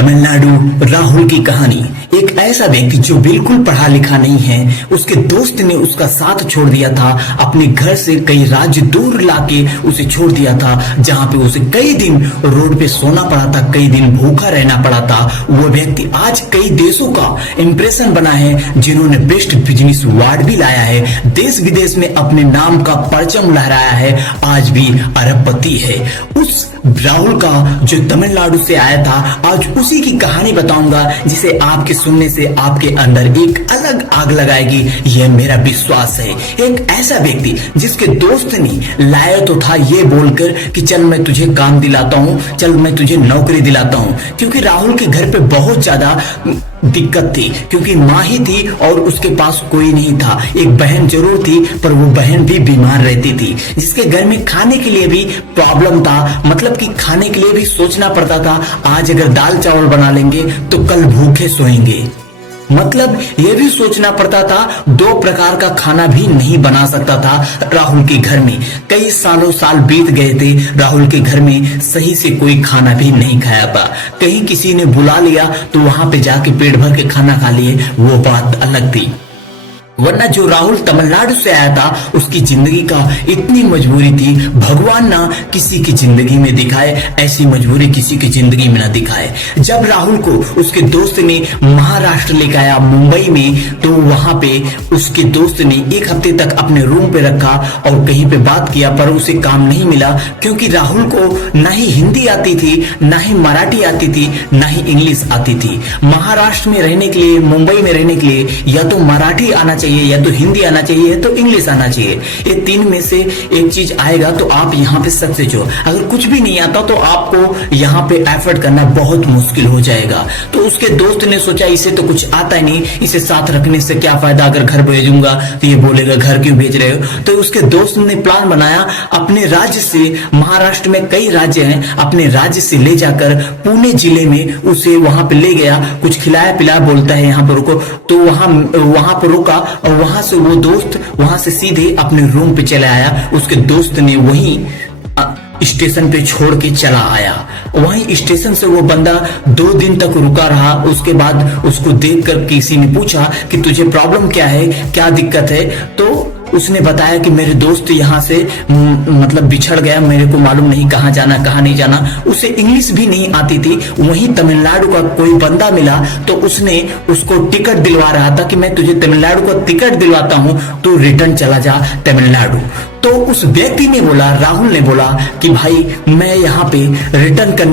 तमिलनाडु राहुल की कहानी। एक ऐसा व्यक्ति जो बिल्कुल पढ़ा लिखा नहीं है, उसके दोस्त ने उसका साथ छोड़ दिया था, अपने घर से कई राज्य दूर लाके उसे छोड़ दिया था, जहां पे उसे कई दिन रोड पे सोना पड़ा था, कई दिन भूखा रहना पड़ा था। वो व्यक्ति आज कई देशों का इंप्रेशन बना है, जिन्होंने बेस्ट बिजनेस अवार्ड भी लाया है, देश विदेश में अपने नाम का परचम लहराया है, आज भी अरबपति है। उस राहुल का जो तमिलनाडु से आया था, आज उसी की कहानी बताऊंगा, जिसे आपके सुनने से आपके अंदर एक अलग आग लगाएगी, यह मेरा विश्वास है। एक ऐसा व्यक्ति जिसके दोस्त ने लाया तो था ये बोलकर कि चल मैं तुझे काम दिलाता हूं, चल मैं तुझे नौकरी दिलाता हूं, क्योंकि राहुल के घर पे बहुत ज्यादा दिक्कत थी, क्योंकि माँ ही थी और उसके पास कोई नहीं था। एक बहन जरूर थी, पर वो बहन भी बीमार रहती थी, जिसके घर में खाने के लिए भी प्रॉब्लम था, मतलब कि खाने के लिए भी सोचना पड़ता था, आज अगर दाल चावल बना लेंगे तो कल भूखे सोएंगे। मतलब यह भी सोचना पड़ता था, दो प्रकार का खाना भी नहीं बना सकता था राहुल के घर में। कई साल बीत गए थे, राहुल के घर में सही से कोई खाना भी नहीं खाया था। कहीं किसी ने बुला लिया तो वहां पे जाके पेट भर के खाना खा लिए, वो बात अलग थी। वरना जो राहुल तमिलनाडु से आया था, उसकी जिंदगी का इतनी मजबूरी थी, भगवान ना किसी की जिंदगी में दिखाए, ऐसी मजबूरी किसी की जिंदगी में ना दिखाए। जब राहुल को उसके दोस्त ने महाराष्ट्र लेकर आया मुंबई में, तो वहां पे उसके दोस्त ने एक हफ्ते तक अपने रूम पे रखा और कहीं पे बात किया, पर उसे काम नहीं मिला, क्योंकि राहुल को ना ही हिंदी आती थी, ना ही मराठी आती थी, ना ही इंग्लिश आती थी। महाराष्ट्र में रहने के लिए, मुंबई में रहने के लिए या तो मराठी आना चाहिए, या तो हिंदी आना चाहिए, या तो इंग्लिश आना चाहिए। ये तीन में से एक चीज आएगा तो आप यहाँ पे सक्सेस हो। अगर कुछ भी नहीं आता तो आपको यहाँ पे एफर्ट करना बहुत मुश्किल हो जाएगा। तो उसके दोस्त ने सोचा इसे तो कुछ आता ही नहीं, इसे साथ रखने से क्या फायदा, अगर घर भेजूंगा तो ये बोलेगा घर क्यों भेज रहे हो। तो उसके दोस्त ने प्लान बनाया, अपने राज्य से, महाराष्ट्र में कई राज्य हैं, अपने राज्य से ले जाकर पुणे जिले में उसे वहां पे ले गया, कुछ खिलाया पिलाया, बोलता है यहाँ पर रुको, तो वहां पर रुका और वहां से वो दोस्त वहां से सीधे अपने रूम पे चला आया। उसके दोस्त ने वहीं स्टेशन पे छोड़ के चला आया। वहीं स्टेशन से वो बंदा 2 दिन तक रुका रहा। उसके बाद उसको देखकर किसी ने पूछा कि तुझे प्रॉब्लम क्या है, क्या दिक्कत है। तो उसने बताया कि मेरे दोस्त यहाँ से मतलब बिछड़ गया, मेरे को मालूम नहीं कहाँ जाना कहाँ नहीं जाना। उसे इंग्लिश भी नहीं आती थी। वहीं तमिलनाडु का कोई बंदा मिला तो उसने उसको टिकट दिलवा रहा था कि मैं तुझे तमिलनाडु का टिकट दिलवाता हूँ, तो रिटर्न चला जा तमिलनाडु। तो उस व्यक्ति ने बोला, राहुल ने बोला कि भाई मैं यहाँ पे रिटर्न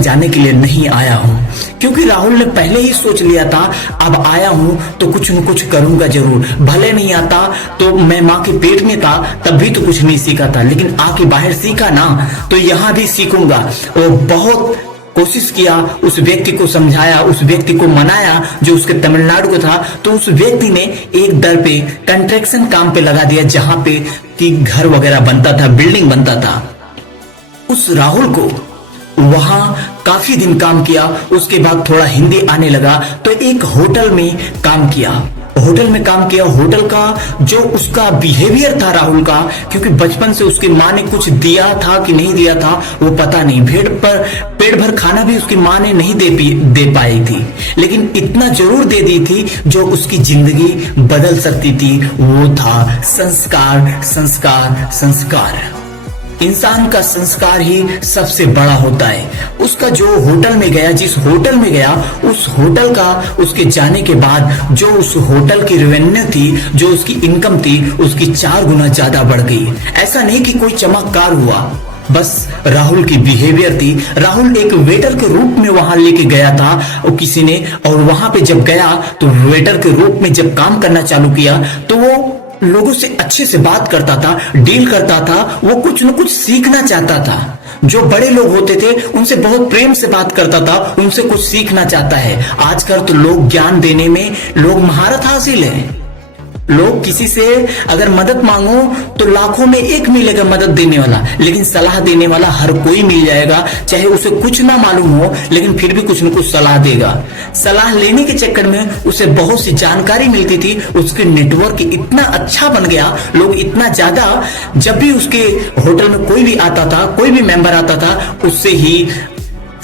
जाने के लिए नहीं आया हूँ, क्योंकि राहुल ने पहले ही सोच लिया था अब आया हूँ तो कुछ न कुछ करूंगा जरूर, भले नहीं आता तो मैं माँ के पेट में था तब भी तो कुछ नहीं सीखा था, लेकिन आके बाहर सीखा ना तो यहाँ भी सीखूंगा। और बहुत कोशिश किया, उस व्यक्ति को समझाया, उस व्यक्ति को मनाया जो उसके तमिलनाडु का था। तो उस व्यक्ति ने एक दर पे कंस्ट्रक्शन काम पे लगा दिया, जहां पे कि घर वगैरह बनता था, बिल्डिंग बनता था। उस राहुल को वहां काफी दिन काम किया, उसके बाद थोड़ा हिंदी आने लगा तो एक होटल में काम किया। होटल का जो उसका बिहेवियर था राहुल का, क्योंकि बचपन से उसकी माँ ने कुछ दिया था कि नहीं दिया था वो पता नहीं, पेट भर खाना भी उसकी माँ ने नहीं दे पाई थी, लेकिन इतना जरूर दे दी थी जो उसकी जिंदगी बदल सकती थी। वो था संस्कार, संस्कार, संस्कार। इंसान का संस्कार ही सबसे बड़ा होता है। उसका जो होटल में गया, जिस होटल में गया, उस होटल का उसके जाने के बाद जो उस होटल की रेवेन्यू थी, जो उसकी इनकम थी, उसकी 4 गुना ज्यादा बढ़ गई। ऐसा नहीं कि कोई चमत्कार हुआ, बस राहुल की बिहेवियर थी। राहुल एक वेटर के रूप में वहां लेके गया था और किसी ने, और वहां पे जब गया तो वेटर के रूप में जब काम करना चालू किया तो वो लोगों से अच्छे से बात करता था, डील करता था, वो कुछ न कुछ सीखना चाहता था। जो बड़े लोग होते थे उनसे बहुत प्रेम से बात करता था, उनसे कुछ सीखना चाहता है। आजकल तो लोग ज्ञान देने में लोग महारत हासिल है। लोग किसी से अगर मदद मांगो तो लाखों में एक मिलेगा मदद देने वाला, लेकिन सलाह देने वाला हर कोई मिल जाएगा, चाहे उसे कुछ ना मालूम हो, लेकिन फिर भी कुछ न कुछ सलाह देगा। सलाह लेने के चक्कर में उसे बहुत सी जानकारी मिलती थी, उसके नेटवर्क इतना अच्छा बन गया, लोग इतना ज्यादा, जब भी उसके होटल में कोई भी आता था, कोई भी मेंबर आता था, उससे ही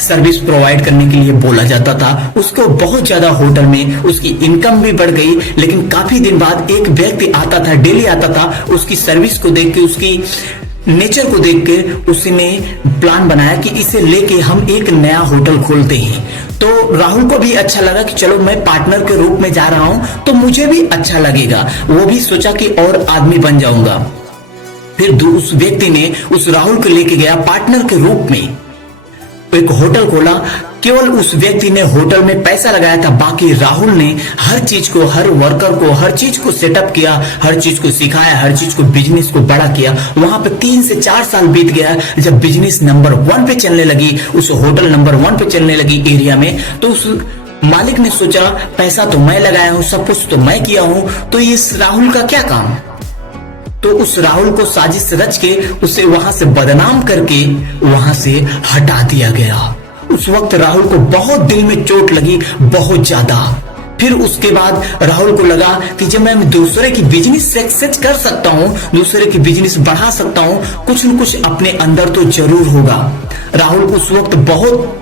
सर्विस प्रोवाइड करने के लिए बोला जाता था। उसको बहुत ज्यादा होटल में उसकी इनकम भी बढ़ गई। लेकिन काफी दिन बाद एक व्यक्ति आता था, डेली आता था, उसकी सर्विस को देख के, उसकी नेचर को देख के उसने प्लान बनाया कि इसे लेके हम एक नया होटल खोलते हैं। तो राहुल को भी अच्छा लगा कि चलो मैं पार्टनर के रूप में जा रहा हूं तो मुझे भी अच्छा लगेगा। वो भी सोचा कि और आदमी बन जाऊंगा। फिर उस व्यक्ति ने उस राहुल को लेके गया पार्टनर के रूप में, एक होटल खोला। केवल उस व्यक्ति ने होटल में पैसा लगाया था, बाकी राहुल ने हर चीज को, हर वर्कर को, हर चीज को सेटअप किया, हर चीज को सिखाया, हर चीज को, बिजनेस को बड़ा किया। वहां पे 3 से 4 साल बीत गया। जब बिजनेस नंबर 1 पे चलने लगी, उस होटल नंबर 1 पे चलने लगी एरिया में, तो उस मालिक ने सोचा पैसा तो मैं लगाया हूं, सब कुछ तो मैं किया हूं, तो इस राहुल का क्या काम। तो उस राहुल को साजिश रच के उसे वहां से बदनाम करके वहां से हटा दिया गया। उस वक्त राहुल को बहुत दिल में चोट लगी, बहुत ज्यादा। फिर उसके बाद राहुल को लगा कि जब मैं दूसरे की बिजनेस सक्सेस कर सकता हूं, दूसरे की बिजनेस बढ़ा सकता हूं, कुछ न कुछ अपने अंदर तो जरूर होगा। राहुल उस वक्त बहुत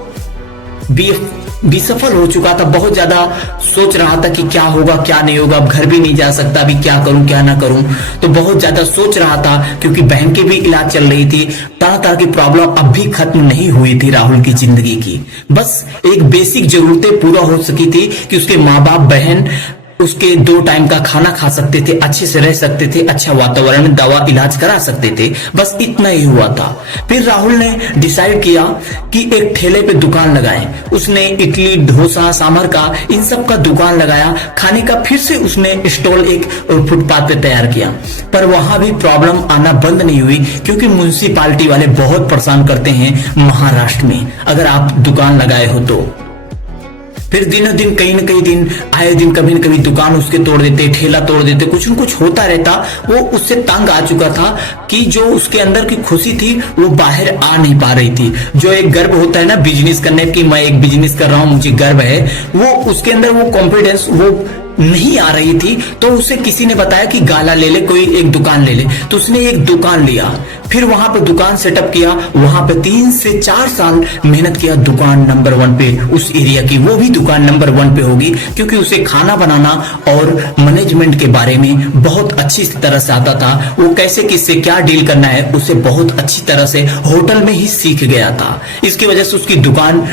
विसफल हो चुका था, बहुत ज्यादा सोच रहा था कि क्या होगा क्या नहीं होगा, अब घर भी नहीं जा सकता, अभी क्या करूं क्या ना करूं। तो बहुत ज्यादा सोच रहा था, क्योंकि बहन की भी इलाज चल रही थी, तरह तरह की प्रॉब्लम अब भी खत्म नहीं हुई थी राहुल की जिंदगी की। बस एक बेसिक जरूरतें पूरा हो सकी थी कि उसके माँ बाप, बहन उसके 2 टाइम का खाना खा सकते थे, अच्छे से रह सकते थे, अच्छा वातावरण में दवा इलाज करा सकते थे, बस इतना ही हुआ था। फिर राहुल ने डिसाइड किया कि एक ठेले पे दुकान लगाएं। उसने इडली, डोसा, सांभर का, इन सब का दुकान लगाया, खाने का। फिर से उसने स्टॉल एक फुटपाथ पे तैयार किया, पर वहां भी प्रॉब्लम आना बंद नहीं हुई, क्योंकि म्युनिसिपालिटी वाले बहुत परेशान करते हैं महाराष्ट्र में अगर आप दुकान लगाए हो तो। फिर दिनों दिन, कहीं न कहीं दिन, आए दिन कभी न कभी दुकान उसके तोड़ देते, ठेला तोड़ देते, कुछ न कुछ होता रहता। वो उससे तंग आ चुका था कि जो उसके अंदर की खुशी थी वो बाहर आ नहीं पा रही थी। जो एक गर्व होता है ना बिजनेस करने की, मैं एक बिजनेस कर रहा हूं, मुझे गर्व है, वो उसके अंदर वो कॉन्फिडेंस वो नहीं आ रही थी। तो उसे किसी ने बताया कि गाला ले ले, कोई एक दुकान ले ले। तो उसने एक दुकान लिया, फिर वहां पे दुकान सेटअप किया। वहां पे 3 से 4 साल मेहनत किया दुकान नंबर 1 पे उस एरिया की। वो भी दुकान नंबर 1 पे होगी, क्योंकि उसे खाना बनाना और मैनेजमेंट के बारे में बहुत अच्छी तरह से आता था। वो कैसे किससे क्या डील करना है उसे बहुत अच्छी तरह से होटल में ही सीख गया था। इसकी वजह से उसकी दुकान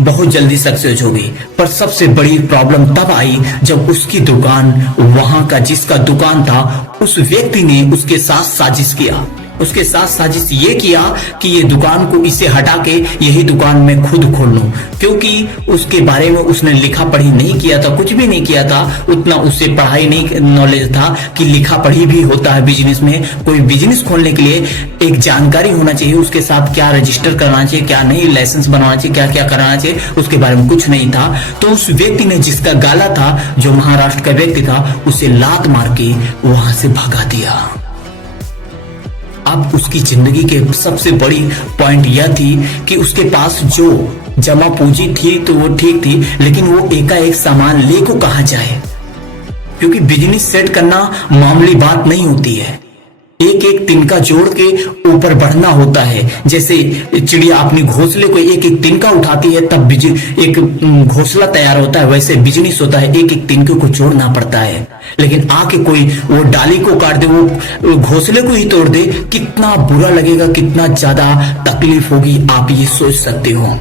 बहुत जल्दी सक्सेस हो गई। पर सबसे बड़ी प्रॉब्लम तब आई जब उसकी दुकान, वहां का जिसका दुकान था, उस व्यक्ति ने उसके साथ साजिश किया। उसके साथ साजिश ये किया कि ये दुकान को इसे हटा के यही दुकान मैं खुद खोल लूं, क्योंकि उसके बारे में उसने लिखा पढ़ी नहीं किया था, कुछ भी नहीं किया था, उतना उससे पढ़ाई नहीं नॉलेज था कि लिखा पढ़ी भी होता है बिजनेस में। कोई बिजनेस खोलने के लिए एक जानकारी होना चाहिए, उसके साथ क्या रजिस्टर करना चाहिए, क्या नहीं, लाइसेंस बनवाना चाहिए, क्या क्या कराना चाहिए, उसके बारे में कुछ नहीं था। तो उस व्यक्ति ने, जिसका गाला था, जो महाराष्ट्र का व्यक्ति था, उसे लात मार के वहां से भगा दिया। अब उसकी जिंदगी के सबसे बड़ी पॉइंट यह थी कि उसके पास जो जमा पूंजी थी तो वो ठीक थी, लेकिन वो एकाएक सामान ले को कहां जाए, क्योंकि बिजनेस सेट करना मामूली बात नहीं होती है। एक एक तिनका जोड़ के ऊपर बढ़ना होता है। जैसे चिड़िया अपनी घोंसले को एक एक तिनका उठाती है तब एक घोंसला तैयार होता है, वैसे बिजनेस होता है, एक एक तिनके को जोड़ना पड़ता है। लेकिन आके कोई वो डाली को काट दे, वो घोंसले को ही तोड़ दे, कितना बुरा लगेगा, कितना ज्यादा तकलीफ होगी, आप ये सोच सकते हो।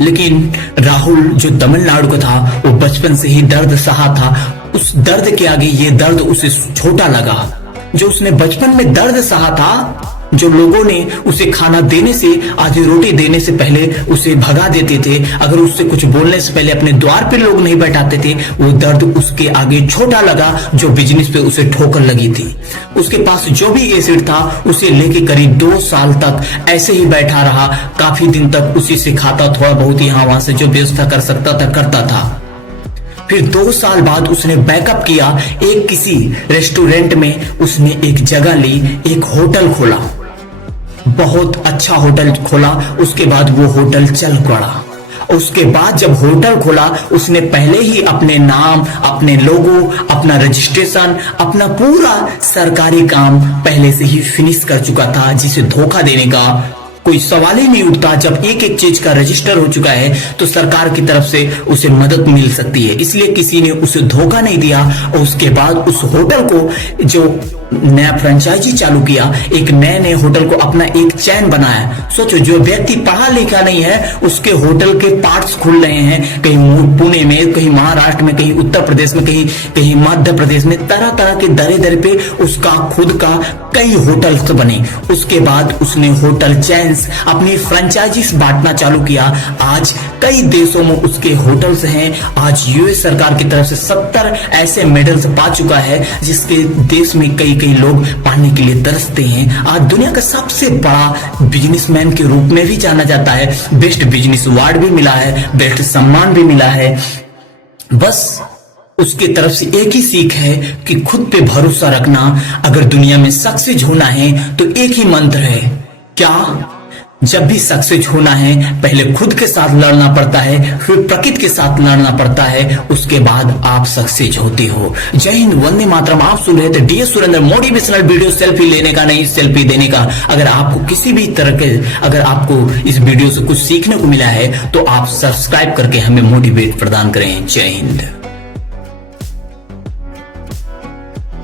लेकिन राहुल जो तमिलनाडु का था, वो बचपन से ही दर्द सहा था। उस दर्द के आगे ये दर्द उसे छोटा लगा। जो उसने बचपन में दर्द सहा था, जो लोगों ने उसे खाना देने से, आधी रोटी देने से पहले उसे भगा देते थे, अगर उससे कुछ बोलने से पहले अपने द्वार पे लोग नहीं बैठाते थे, वो दर्द उसके आगे छोटा लगा जो बिजनेस पे उसे ठोकर लगी थी। उसके पास जो भी एसिड था उसे लेके करीब 2 साल तक ऐसे ही बैठा रहा। काफी दिन तक उसी से खाता, थोड़ा बहुत यहाँ वहां से जो व्यवस्था कर सकता था करता था। फिर 2 साल बाद उसने बैकअप किया, एक किसी रेस्टोरेंट में उसने एक जगह ली, एक होटल खोला, बहुत अच्छा होटल खोला। उसके बाद वो होटल चल पड़ा। उसके बाद जब होटल खोला, उसने पहले ही अपने नाम, अपने लोगो, अपना रजिस्ट्रेशन, अपना पूरा सरकारी काम पहले से ही फिनिश कर चुका था, जिसे धोखा देने का कोई सवाल ही नहीं उठता। जब एक एक चीज का रजिस्टर हो चुका है तो सरकार की तरफ से उसे मदद मिल सकती है। इसलिए किसी ने उसे धोखा नहीं दिया और उसके बाद उस होटल को जो नया फ्रेंचाइजी चालू किया, एक नए नए होटल को अपना एक चैन बनाया। सोचो, जो व्यक्ति पढ़ा लिखा नहीं है उसके होटल के पार्ट्स खुल रहे हैं, कहीं पुणे में, कहीं महाराष्ट्र में, कहीं उत्तर प्रदेश में, कहीं मध्य प्रदेश में, तरह तरह के दरे दरे पे उसका खुद का कई होटल्स बने। उसके बाद उसने होटल चैन्स, अपनी फ्रेंचाइजीज बांटना चालू किया। आज कई देशों में उसके होटल्स हैं। आज यूएस सरकार की तरफ से 70 ऐसे मेडल्स पा चुका है जिसके देश में कई कई लोग पाने के लिए तरसते हैं। आज दुनिया का सबसे बड़ा बिजनेसमैन के रूप में भी जाना जाता है। बेस्ट बिजनेस अवार्ड भी मिला है, बेस्ट सम्मान भी मिला है। बस उसके तरफ से एक ही सीख है कि खुद पे भरोसा रखना। अगर दुनिया में सक्सेस होना है तो एक ही मंत्र है, क्या? जब भी सक्सेस होना है पहले खुद के साथ लड़ना पड़ता है, फिर प्रकृति के साथ लड़ना पड़ता है, उसके बाद आप सक्सेस होते हो। जय हिंद, वंदे मातरम। आप सुन रहे थे D Surendra motivational video, selfie लेने का नहीं, सेल्फी देने का। अगर आपको किसी भी तरह के, अगर आपको इस वीडियो से कुछ सीखने को मिला है तो आप सब्सक्राइब करके हमें मोटिवेट प्रदान करें। जय हिंद।